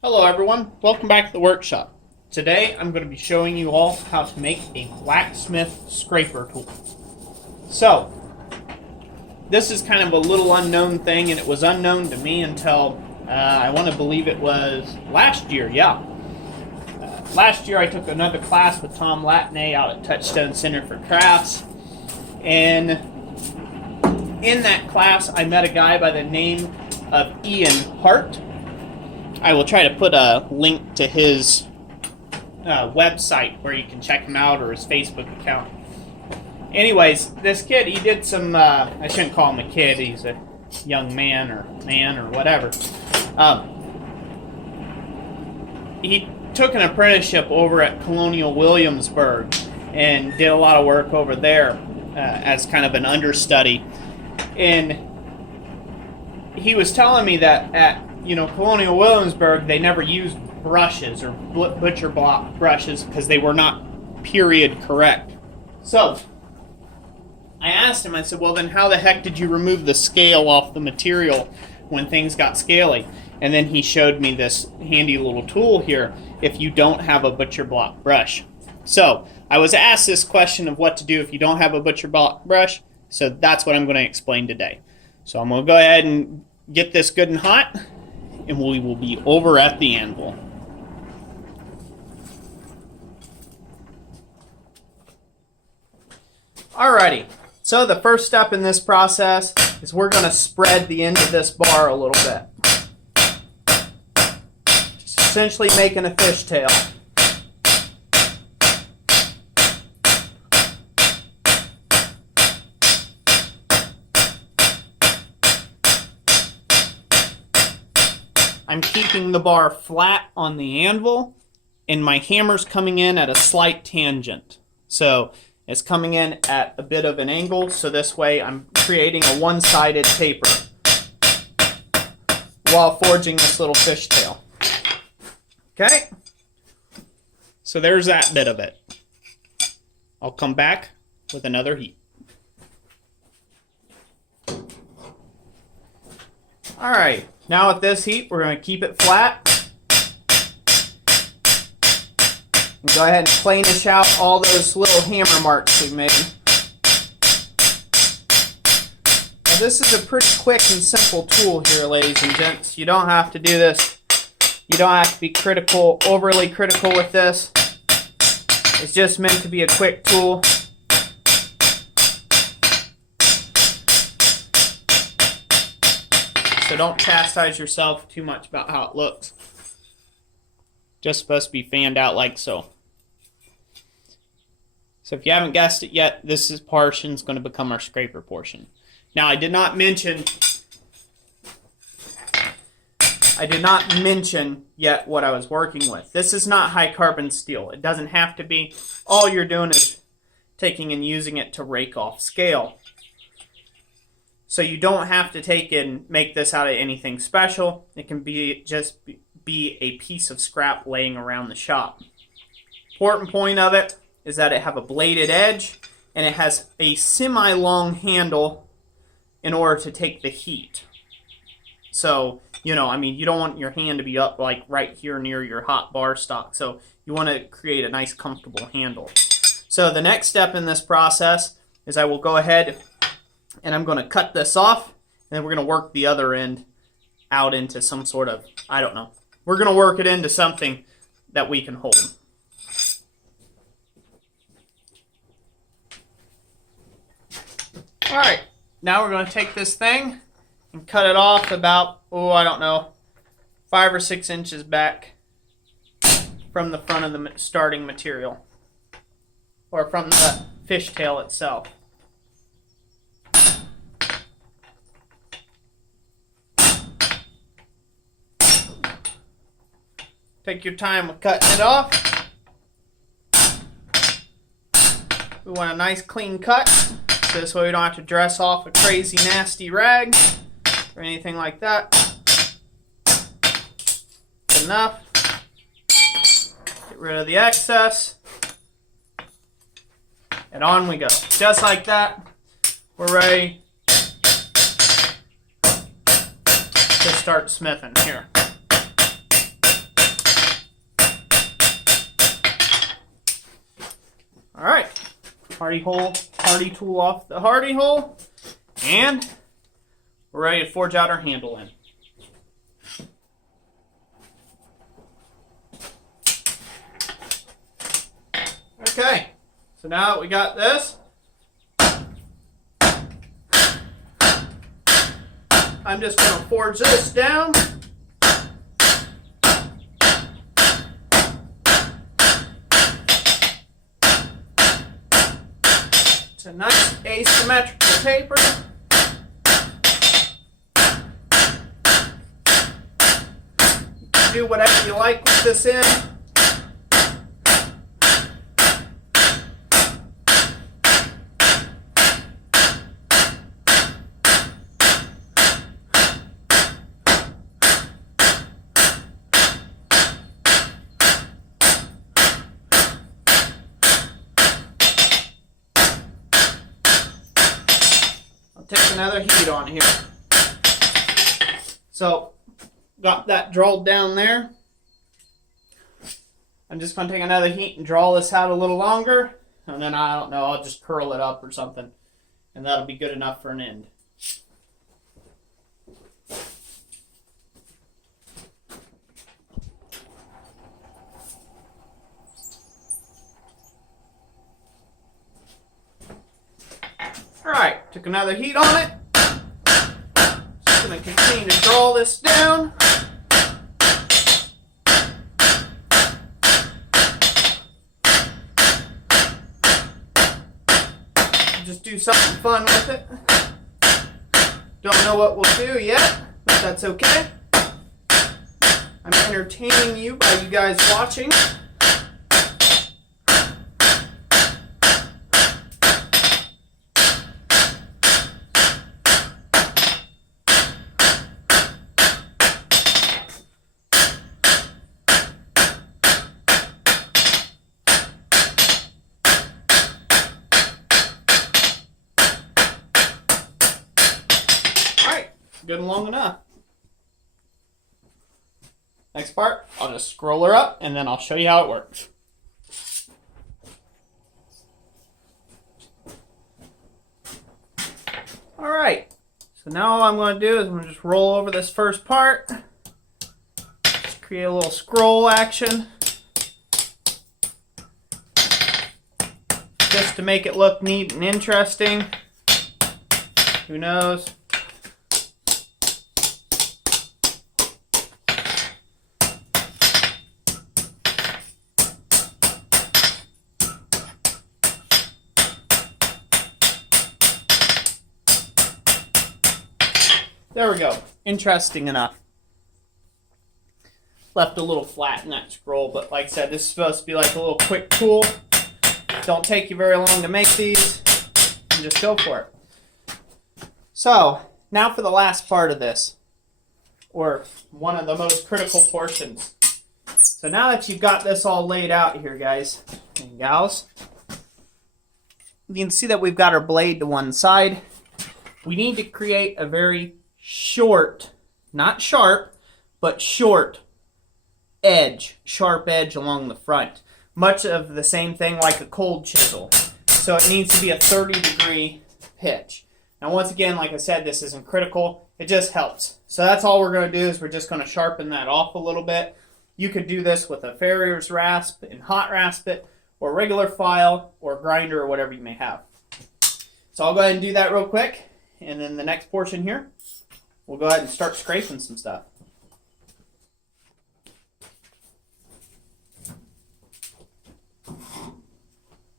Hello everyone, welcome back to the workshop. Today I'm going to be showing you all how to make a blacksmith scraper tool. So, this is kind of a little unknown thing, and it was unknown to me until I want to believe it was last year, last year I took another class with Tom Latney out at Touchstone Center for Crafts, and in that class I met a guy by the name of Ian Hart. I will try to put a link to his website where you can check him out, or his Facebook account. Anyways, this kid, he did some, I shouldn't call him a kid, he's a young man or whatever. He took an apprenticeship over at Colonial Williamsburg and did a lot of work over there as kind of an understudy. And he was telling me that at Colonial Williamsburg, they never used brushes or butcher block brushes because they were not period correct. So, I asked him, I said, well then how the heck did you remove the scale off the material when things got scaly? And then he showed me this handy little tool here if you don't have a butcher block brush. So, I was asked this question of what to do if you don't have a butcher block brush, so that's what I'm going to explain today. So I'm going to go ahead and get this good and hot, and we will be over at the anvil. Alrighty, so the first step in this process is we're going to spread the end of this bar a little bit. Just essentially making a fishtail. I'm keeping the bar flat on the anvil, and my hammer's coming in at a slight tangent. So it's coming in at a bit of an angle, so this way I'm creating a one-sided taper while forging this little fishtail. Okay? So there's that bit of it. I'll come back with another heat. Alright. Now with this heat, we're going to keep it flat. And go ahead and planish out all those little hammer marks we made. Now this is a pretty quick and simple tool here, ladies and gents. You don't have to do this. You don't have to be overly critical with this. It's just meant to be a quick tool. So don't chastise yourself too much about how it looks. Just supposed to be fanned out like so. So if you haven't guessed it yet, this portion is going to become our scraper portion. Now I did not mention yet what I was working with. This is not high carbon steel. It doesn't have to be. All you're doing is taking and using it to rake off scale. So you don't have to take and make this out of anything special. It can be just be a piece of scrap laying around the shop. Important point of it is that it have a bladed edge, and it has a semi-long handle in order to take the heat. So, you don't want your hand to be up like right here near your hot bar stock. So you want to create a nice comfortable handle. So the next step in this process is I will go ahead and I'm going to cut this off, and then we're going to work the other end out into some sort of, I don't know. We're going to work it into something that we can hold. Alright, now we're going to take this thing and cut it off about, 5 or 6 inches back from the front of the starting material, or from the fishtail itself. Take your time with cutting it off. We want a nice clean cut, so this way we don't have to dress off a crazy nasty rag or anything like that. Good enough. Get rid of the excess. And on we go. Just like that, we're ready to start smithing here. hardy tool off the hardy hole, and we're ready to forge out our handle in. Okay, so now that we got this, I'm just going to forge this down. It's a nice asymmetrical taper. You can do whatever you like with this end. Take another heat on here. So, got that drilled down there. I'm just going to take another heat and draw this out a little longer. And then, I don't know, I'll just curl it up or something. And that'll be good enough for an end. Alright, took another heat on it. Just going to continue to draw this down. Just do something fun with it. Don't know what we'll do yet, but that's okay. I'm entertaining you by you guys watching. Good and long enough. Next part, I'll just scroll her up and then I'll show you how it works. Alright, so now all I'm going to do is I'm going to just roll over this first part. Just create a little scroll action. Just to make it look neat and interesting. Who knows? There we go. Interesting enough. Left a little flat in that scroll, but like I said, this is supposed to be like a little quick tool. Don't take you very long to make these. And just go for it. So, now for the last part of this. Or one of the most critical portions. So now that you've got this all laid out here, guys and gals, you can see that we've got our blade to one side. We need to create a very short, not sharp, but short edge, sharp edge along the front. Much of the same thing like a cold chisel. So it needs to be a 30-degree pitch. Now once again, like I said, this isn't critical. It just helps. So that's all we're going to do is we're just going to sharpen that off a little bit. You could do this with a farrier's rasp and hot rasp it, or regular file, or grinder, or whatever you may have. So I'll go ahead and do that real quick. And then the next portion here, we'll go ahead and start scraping some stuff.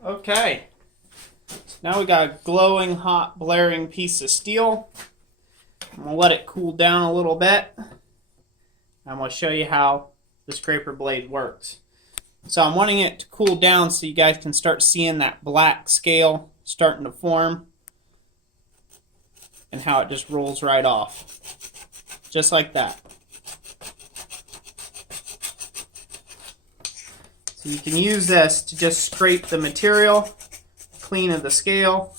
Okay, so now we got a glowing, hot, blaring piece of steel. I'm going to let it cool down a little bit. I'm going to show you how the scraper blade works. So I'm wanting it to cool down so you guys can start seeing that black scale starting to form. And how it just rolls right off. Just like that. So you can use this to just scrape the material clean of the scale.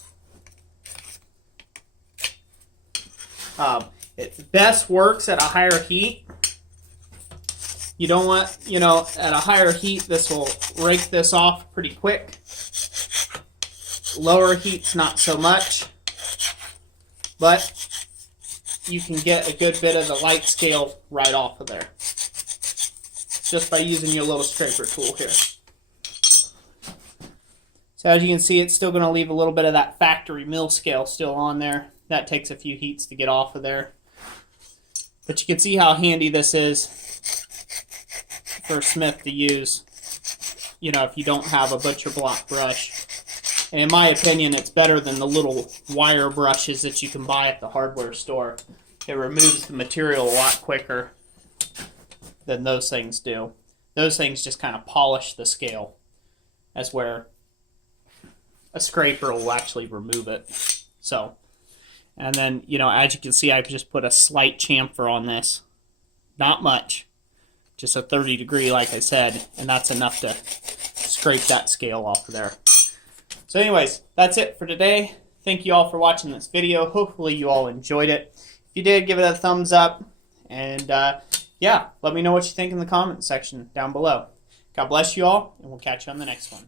It best works at a higher heat. You don't want, at a higher heat, this will rake this off pretty quick. Lower heats, not so much. But you can get a good bit of the light scale right off of there, just by using your little scraper tool here. So as you can see, it's still going to leave a little bit of that factory mill scale still on there. That takes a few heats to get off of there. But you can see how handy this is for a smith to use, you know, if you don't have a butcher block brush. And in my opinion, it's better than the little wire brushes that you can buy at the hardware store. It removes the material a lot quicker than those things do. Those things just kind of polish the scale, as where a scraper will actually remove it. So, and then, you know, as you can see, I've just put a slight chamfer on this. Not much. Just a 30 degree, like I said, and that's enough to scrape that scale off of there. So anyways, that's it for today. Thank you all for watching this video. Hopefully you all enjoyed it. If you did, give it a thumbs up. And yeah, let me know what you think in the comment section down below. God bless you all, and we'll catch you on the next one.